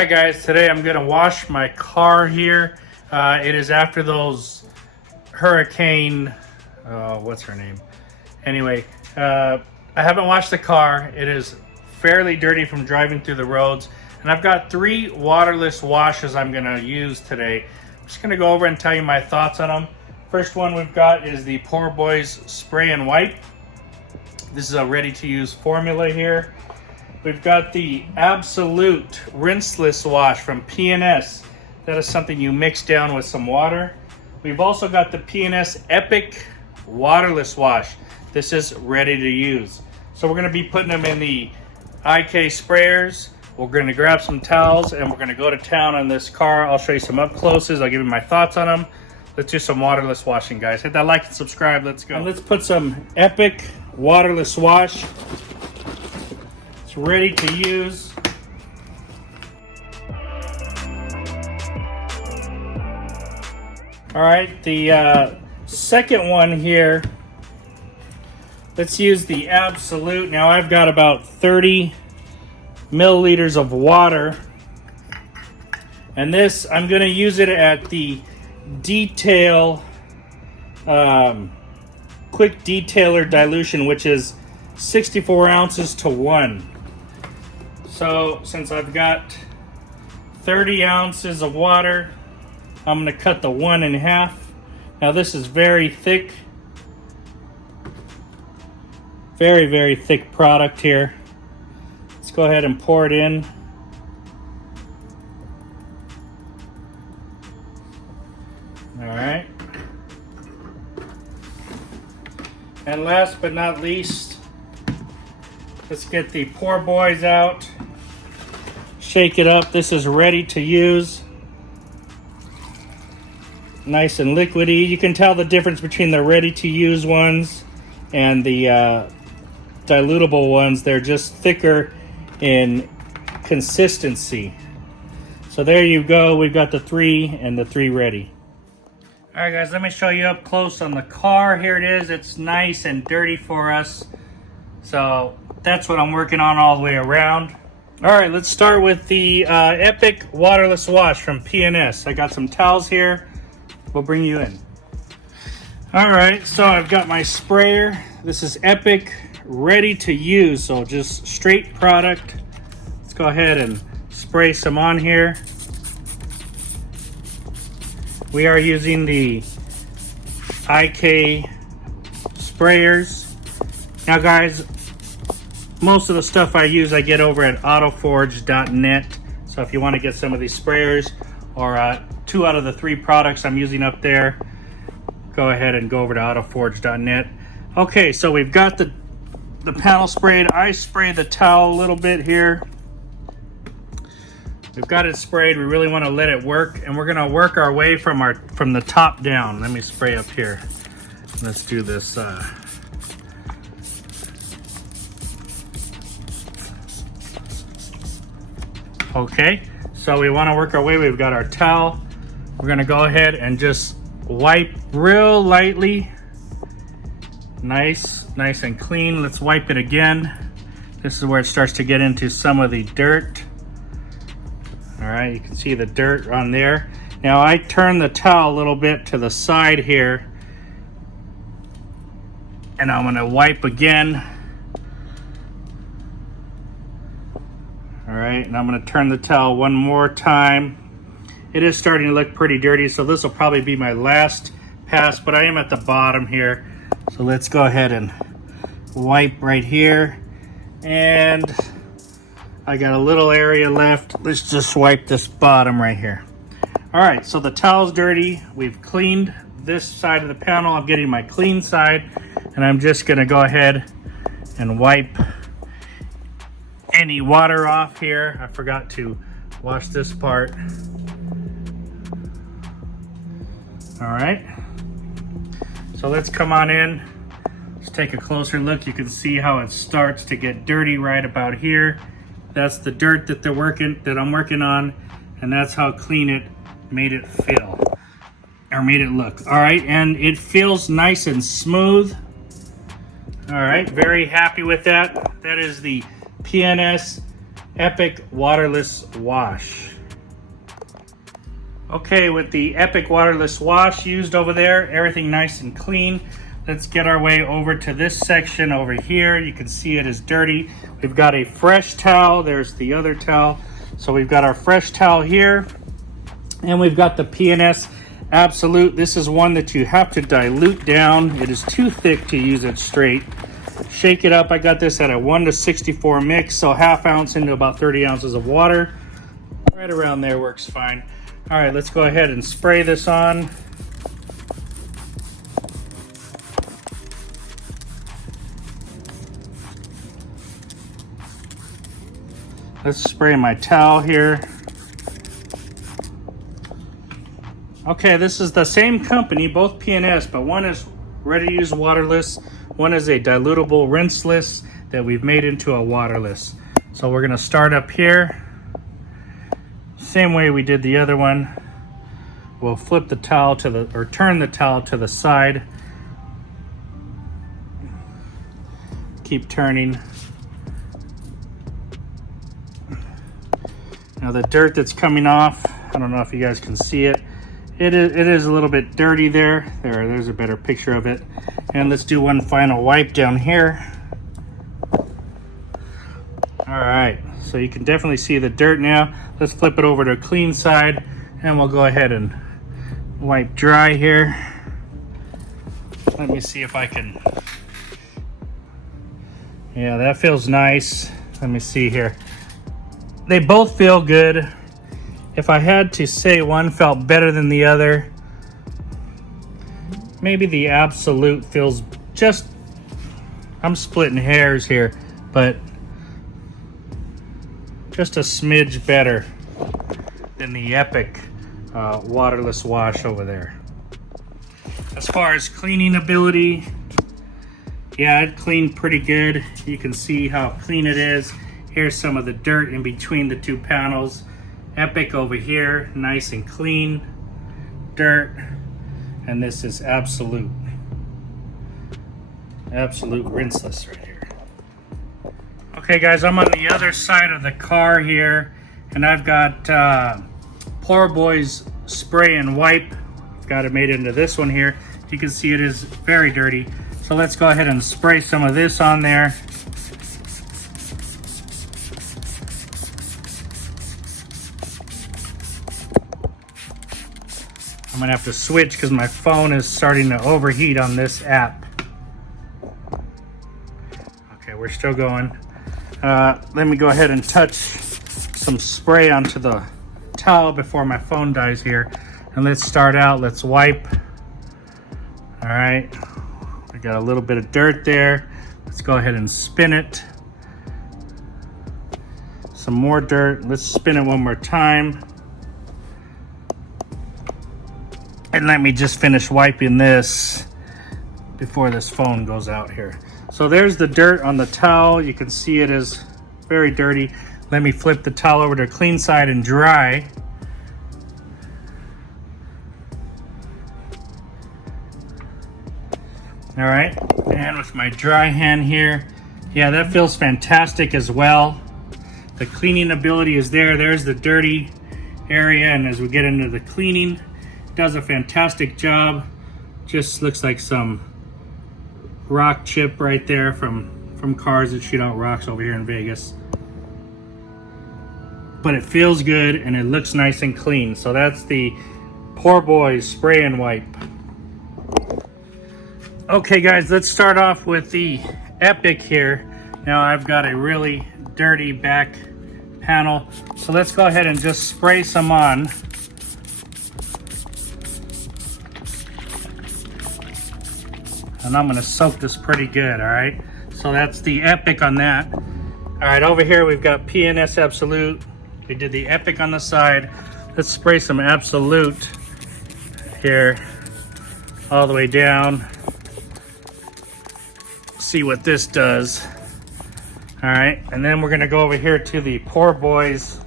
Hi guys, today I'm gonna wash my car here. It is after those hurricane, what's her name? Anyway, I haven't washed the car. It is fairly dirty from driving through the roads. And I've got 3 waterless washes I'm gonna use today. I'm just gonna go over and tell you my thoughts on them. First one we've got is the Poor Boys Spray and Wipe. This is a ready-to-use formula here. We've got the Absolute Rinseless Wash from P&S. That is something you mix down with some water. We've also got the P&S Epic Waterless Wash. This is ready to use. So we're gonna be putting them in the IK sprayers. We're gonna grab some towels and we're gonna go to town on this car. I'll show you some up closes. I'll give you my thoughts on them. Let's do some waterless washing, guys. Hit that like and subscribe. Let's go. And let's put some Epic Waterless Wash. It's ready to use. All right, the second one here, let's use the Absolute. Now I've got about 30 milliliters of water. And this, I'm gonna use it at the detail, quick detailer dilution, which is 64 ounces to 1. So since I've got 30 ounces of water, I'm gonna cut the 1 in half. Now this is very thick, very, very thick product here. Let's go ahead and pour it in. All right. And last but not least, let's get the Poor Boys out. Shake it up. This is ready to use. Nice and liquidy. You can tell the difference between the ready to use ones and the dilutable ones. They're just thicker in consistency. So there you go. We've got the 3 and the 3 ready. All right, guys, let me show you up close on the car. Here it is. It's nice and dirty for us. So that's what I'm working on all the way around. All right, let's start with the Epic Waterless Wash from P&S. I got some towels here. We'll bring you in. All right, so I've got my sprayer. This is Epic, ready to use, so just straight product. Let's go ahead and spray some on here. We are using the IK sprayers. Now, guys, most of the stuff I use, I get over at autoforge.net. So if you want to get some of these sprayers or 2 out of the 3 products I'm using up there, go ahead and go over to autoforge.net. Okay, so we've got the panel sprayed. I sprayed the towel a little bit here. We've got it sprayed. We really want to let it work, and we're going to work our way from the top down. Let me spray up here. Let's do this. Okay, so we want to work our way. We've got our towel. We're going to go ahead and just wipe real lightly. Nice and clean. Let's wipe it again. This is where it starts to get into some of the dirt. All right, you can see the dirt on there. Now I turn the towel a little bit to the side here, and I'm going to wipe again. All right, and I'm going to turn the towel one more time. It is starting to look pretty dirty, so this will probably be my last pass, but I am at the bottom here. So let's go ahead and wipe right here. And I got a little area left. Let's just wipe this bottom right here. All right, so the towel's dirty. We've cleaned this side of the panel. I'm getting my clean side, and I'm just gonna go ahead and wipe any water off here. I forgot to wash this part. All right, so let's come on in. Let's take a closer look. You can see how it starts to get dirty right about here. That's the dirt that I'm working on, and that's how clean it made it feel, or made it look. All right, and it feels nice and smooth. All right, very happy with that. That is the P&S Epic Waterless Wash. Okay, with the Epic Waterless Wash used over there, everything nice and clean. Let's get our way over to this section over here. You can see it is dirty. We've got a fresh towel. There's the other towel. So we've got our fresh towel here, and we've got the P&S Absolute. This is one that you have to dilute down. It is too thick to use it straight. Shake it up. I got this at a 1:64 mix, so ½ ounce into about 30 ounces of water. Right around there works fine. All right, let's go ahead and spray this on. Let's spray my towel here. Okay, this is the same company, both P&S, but one is ready-to-use waterless, one is a dilutable rinseless that we've made into a waterless. So we're gonna start up here. Same way we did the other one. We'll flip the towel to the, or turn the towel to the side. Keep turning. Now the dirt that's coming off, I don't know if you guys can see it. It is a little bit dirty there. There's a better picture of it. And let's do one final wipe down here. All right, so you can definitely see the dirt now. Let's flip it over to a clean side, and we'll go ahead and wipe dry here. Let me see if I can. Yeah, that feels nice. Let me see here. They both feel good. If I had to say one felt better than the other, maybe the Absolute feels just, I'm splitting hairs here, but just a smidge better than the Epic Waterless Wash over there. As far as cleaning ability, yeah, it cleaned pretty good. You can see how clean it is. Here's some of the dirt in between the two panels. Epic over here, nice and clean. Dirt. And this is Absolute. Absolute rinseless right here. Okay guys, I'm on the other side of the car here, and I've got POORBOY'S spray and wipe. I've got it made into this one here. You can see it is very dirty. So let's go ahead and spray some of this on there. I'm gonna have to switch because my phone is starting to overheat on this app. Okay, we're still going. Let me go ahead and touch some spray onto the towel before my phone dies here. And let's start out, let's wipe. All right, I got a little bit of dirt there. Let's go ahead and spin it. Some more dirt, let's spin it one more time. And let me just finish wiping this before this phone goes out here. So there's the dirt on the towel. You can see it is very dirty. Let me flip the towel over to the clean side and dry. All right, and with my dry hand here, yeah, that feels fantastic as well. The cleaning ability is there. There's the dirty area, and as we get into the cleaning, does a fantastic job. Just looks like some rock chip right there from cars that shoot out rocks over here in Vegas. But it feels good and it looks nice and clean. So that's the POORBOY'S spray and wipe. Okay guys, let's start off with the Epic here. Now I've got a really dirty back panel. So let's go ahead and just spray some on. And I'm gonna soak this pretty good, all right? So that's the Epic on that. All right, over here we've got P&S Absolute. We did the Epic on the side. Let's spray some Absolute here, all the way down. See what this does. All right, and then we're gonna go over here to the POORBOY'S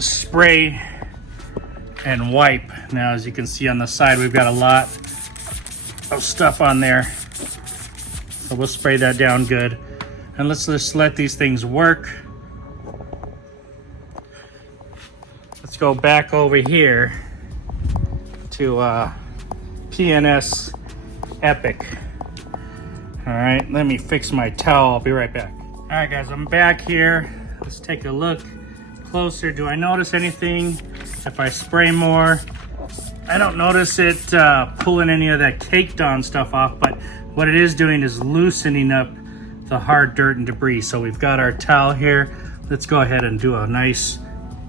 spray and wipe. Now, as you can see on the side, we've got a lot of stuff on there. So we'll spray that down good. And let's just let these things work. go back over here to P&S Epic. All right, let me fix my towel. I'll be right back. All right, guys, I'm back here. Let's take a look closer. Do I notice anything if I spray more? I don't notice it pulling any of that caked on stuff off, but what it is doing is loosening up the hard dirt and debris. So we've got our towel here. Let's go ahead and do a nice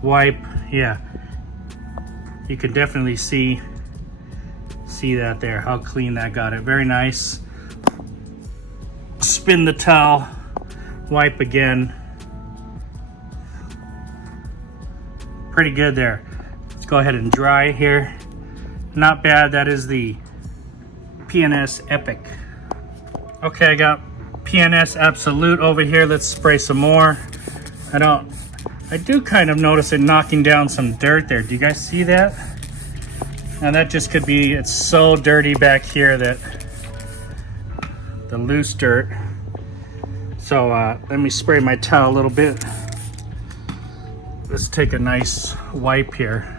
wipe. Yeah, you can definitely see that there, how clean that got it. Very nice. Spin the towel, wipe again. Pretty good there. Let's go ahead and dry here. Not bad. That is the P&S Epic. Okay, I got P&S Absolute over here. Let's spray some more. I do kind of notice it knocking down some dirt there. Do you guys see that? Now that just could be, it's so dirty back here, that the loose dirt. So let me spray my towel a little bit. Let's take a nice wipe here.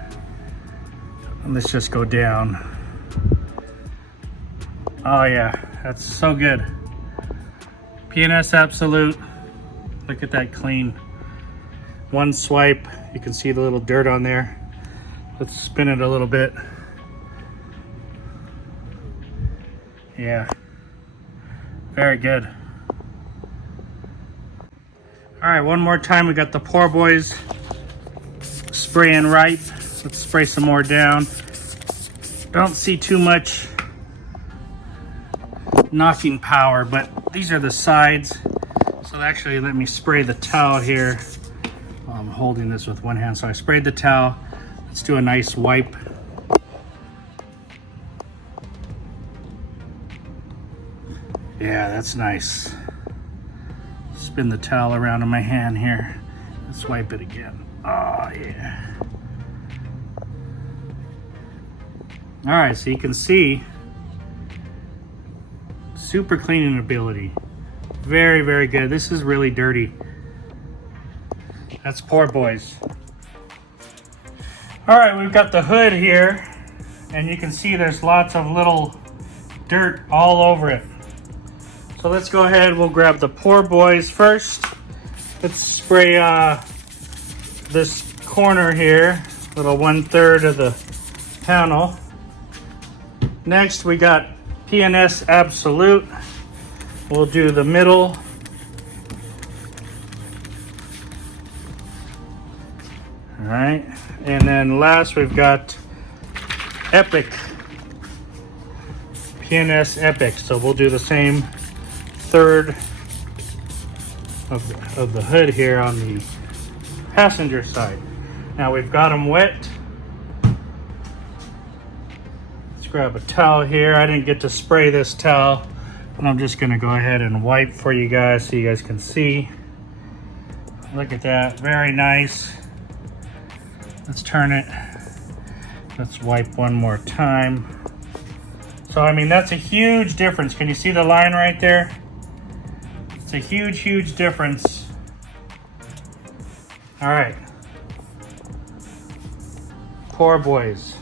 And let's just go down. Oh yeah, that's so good. P&S Absolute. Look at that clean. One swipe, you can see the little dirt on there. Let's spin it a little bit. Yeah, very good. All right, one more time. We got the Poor Boys spray and ripe. Let's spray some more down. Don't see too much knocking power, but these are the sides. So actually, let me spray the towel here. I'm holding this with one hand, so I sprayed the towel. Let's do a nice wipe. Yeah, that's nice. Spin the towel around in my hand here. Let's wipe it again. Oh yeah. All right, so you can see super cleaning ability. Very, very good. This is really dirty. That's Poor Boys. All right, we've got the hood here, and you can see there's lots of little dirt all over it. So let's go ahead, we'll grab the Poor Boys first. Let's spray this corner here, little 1/3 of the panel. Next, we got P&S Absolute. We'll do the middle. All right, and then last we've got Epic. P&S Epic. So we'll do the same 1/3 of the hood here on the passenger side. Now we've got them wet. Let's grab a towel here. I didn't get to spray this towel, but I'm just gonna go ahead and wipe for you guys so you guys can see. Look at that, very nice. Let's turn it. Let's wipe one more time. So I mean, that's a huge difference. Can you see the line right there? It's a huge, huge difference. All right. Poor Boys.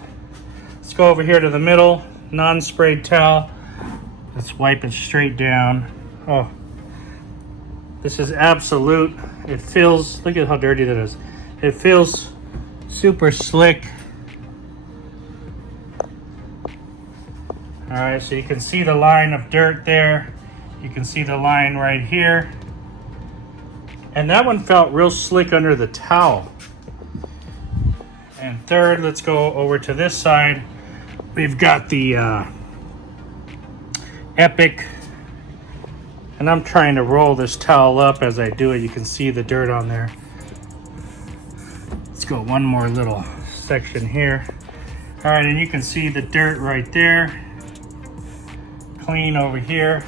Let's go over here to the middle, non-sprayed towel. Let's wipe it straight down. Oh, this is Absolute. It feels, look at how dirty that is. It feels super slick. All right, so you can see the line of dirt there. You can see the line right here. And that one felt real slick under the towel. And third, let's go over to this side. We've got the Epic. And I'm trying to roll this towel up as I do it. You can see the dirt on there. Let's go one more little section here. All right, and you can see the dirt right there. Clean over here.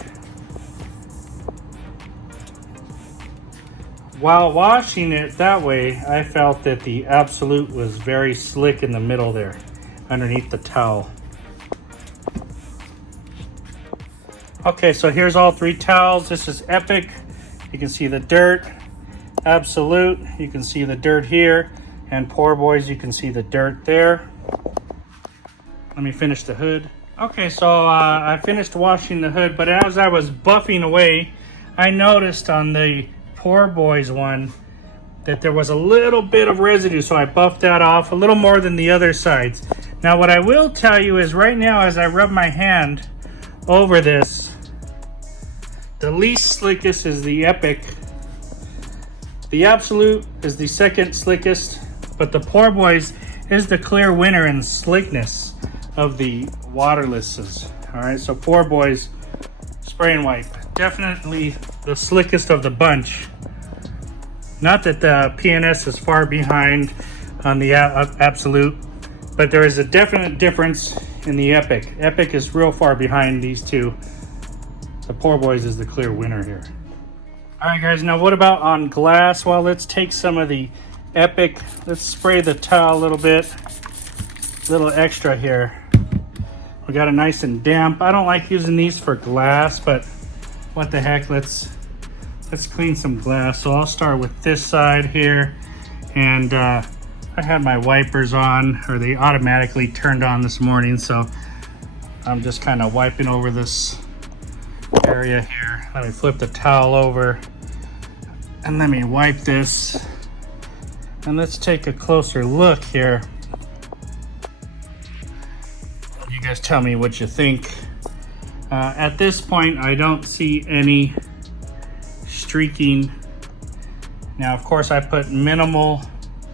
While washing it that way, I felt that the Absolute was very slick in the middle there, underneath the towel. Okay, so here's all three towels. This is Epic. You can see the dirt. Absolute, you can see the dirt here. And Poor Boys, you can see the dirt there. Let me finish the hood. Okay, so I finished washing the hood, but as I was buffing away, I noticed on the Poor Boys one that there was a little bit of residue, so I buffed that off a little more than the other sides. Now what I will tell you is right now as I rub my hand over this, the least slickest is the Epic. The Absolute is the second slickest, but the Poor Boys is the clear winner in slickness of the waterlesses. All right, so Poor Boys spray and wipe, definitely the slickest of the bunch. Not that the PNS is far behind on the Absolute, but there is a definite difference in the Epic. Epic is real far behind these two. The Poor Boys is the clear winner here. All right, guys, now what about on glass? Well, let's take some of the Epic. Let's spray the towel a little bit. A little extra here. We got it nice and damp. I don't like using these for glass, but what the heck, let's clean some glass. So I'll start with this side here, and I had my wipers on, or they automatically turned on this morning, so I'm just kind of wiping over this area here. Let me flip the towel over and let me wipe this, and let's take a closer look here. You guys tell me what you think. At this point I don't see any streaking. Now of course I put minimal,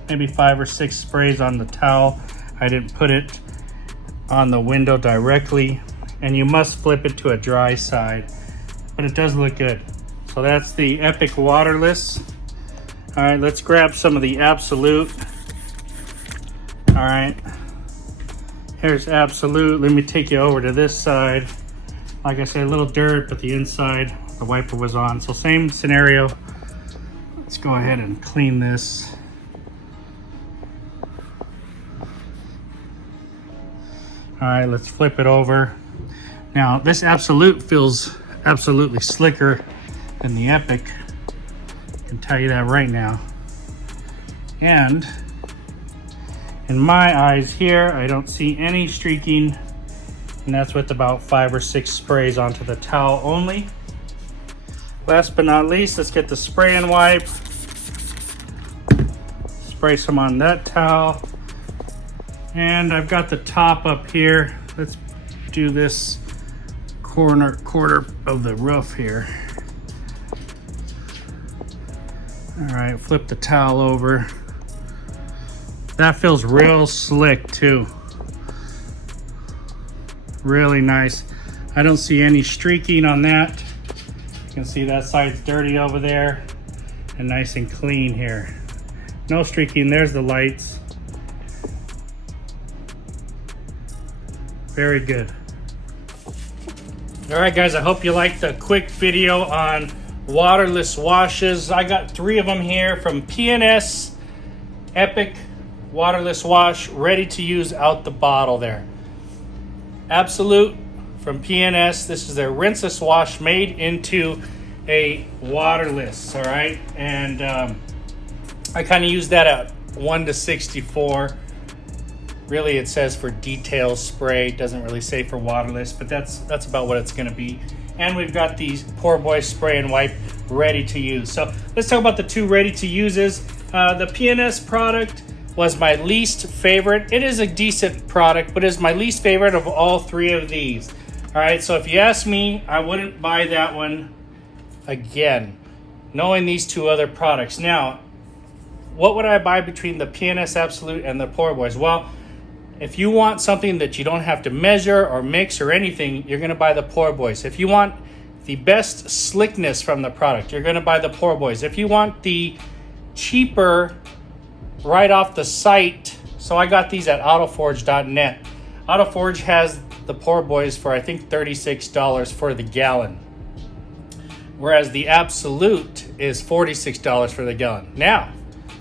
maybe 5 or 6 sprays on the towel. I didn't put it on the window directly, and you must flip it to a dry side, but it does look good. So that's the Epic Waterless. All right, let's grab some of the Absolute. All right, here's Absolute. Let me take you over to this side. Like I said, a little dirt, but the inside, the wiper was on. So same scenario. Let's go ahead and clean this. All right, let's flip it over. Now this Absolute feels absolutely slicker than the Epic. I can tell you that right now. And in my eyes here, I don't see any streaking, and that's with about 5 or 6 sprays onto the towel only. Last but not least, let's get the spray and wipe. Spray some on that towel. And I've got the top up here. Let's do this quarter of the roof here. All right, flip the towel over. That feels real slick too. Really nice. I don't see any streaking on that. You can see that side's dirty over there and nice and clean here. No streaking. There's the lights. Very good. All right, guys, I hope you liked the quick video on waterless washes. I got 3 of them here from PNS Epic Waterless Wash, ready to use out the bottle there. Absolute from PNS. This is their rinseless wash made into a waterless, all right? And I kind of use that at 1:64. Really, it says for detail spray. It doesn't really say for waterless, but that's about what it's going to be. And we've got these Poor Boys spray and wipe ready to use. So let's talk about the 2 ready to uses. The PNS product was my least favorite. It is a decent product, but it's my least favorite of all 3 of these. All right, so if you ask me, I wouldn't buy that one again, knowing these 2 other products. Now, what would I buy between the PNS Absolute and the Poor Boys? Well, if you want something that you don't have to measure or mix or anything, you're gonna buy the Poor Boys. If you want the best slickness from the product, you're gonna buy the Poor Boys. If you want the cheaper right off the site, so I got these at autoforge.net. Autoforge has the Poor Boys for I think $36 for the gallon, whereas the Absolute is $46 for the gallon. Now,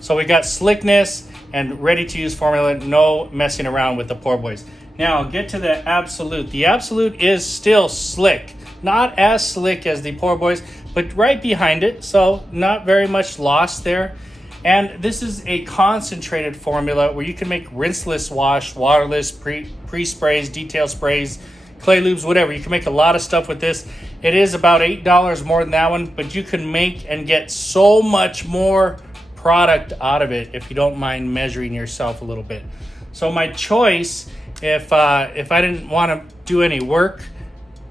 so we got slickness and ready to use formula, no messing around with the Poor Boys. Now I'll get to the Absolute. The Absolute is still slick, not as slick as the Poor Boys, but right behind it, so not very much loss there. And this is a concentrated formula where you can make rinseless wash, waterless, pre-sprays, detail sprays, clay lubes, whatever. You can make a lot of stuff with this. It is about $8 more than that one, but you can make and get so much more product out of it if you don't mind measuring yourself a little bit. So my choice, if I didn't want to do any work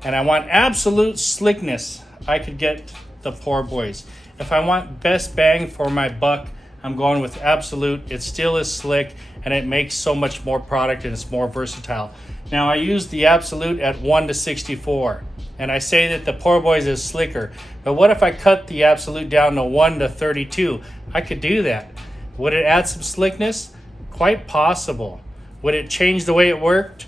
and I want absolute slickness, I could get the Poor Boys. If I want best bang for my buck, I'm going with Absolute. It still is slick and it makes so much more product and it's more versatile. Now I use the Absolute at 1:64 and I say that the Poor Boys is slicker. But what if I cut the Absolute down to 1:32? I could do that. Would it add some slickness? Quite possible. Would it change the way it worked?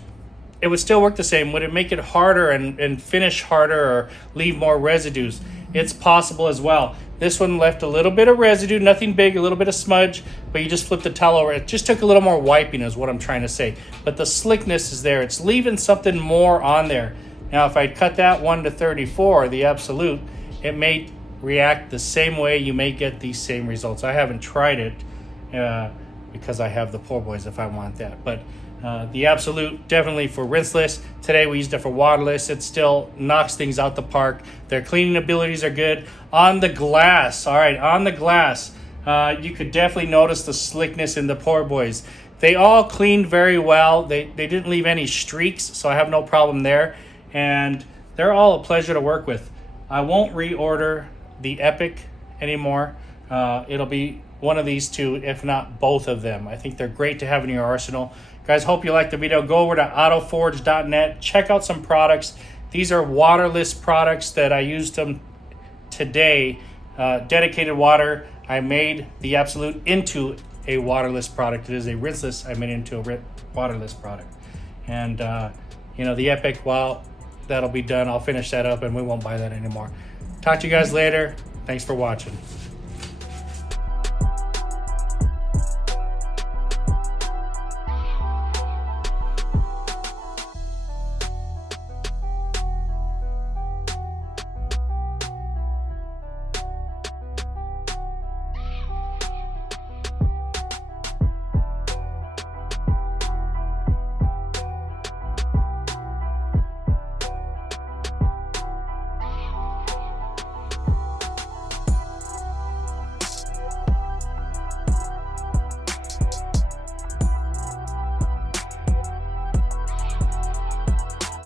It would still work the same. Would it make it harder and finish harder or leave more residues? It's possible as well. This one left a little bit of residue, nothing big, a little bit of smudge, but you just flip the towel over. It just took a little more wiping is what I'm trying to say. But the slickness is there. It's leaving something more on there. Now, if I cut that 1:34, the Absolute, it may react the same way. You may get these same results. I haven't tried it because I have the Poor Boys if I want that. But the Absolute, definitely for rinseless. Today we used it for waterless. It still knocks things out the park. Their cleaning abilities are good. On the glass, all right, on the glass, you could definitely notice the slickness in the Poor Boys. They all cleaned very well. They didn't leave any streaks, so I have no problem there. And they're all a pleasure to work with. I won't reorder the Epic anymore. It'll be one of these two, if not both of them. I think they're great to have in your arsenal. Guys, hope you liked the video. Go over to autoforge.net. Check out some products. These are waterless products that I used them today. Dedicated water. I made the Absolute into a waterless product. It is a rinseless. I made it into a waterless product. And, the Epic, well, that'll be done. I'll finish that up and we won't buy that anymore. Talk to you guys later. Thanks for watching.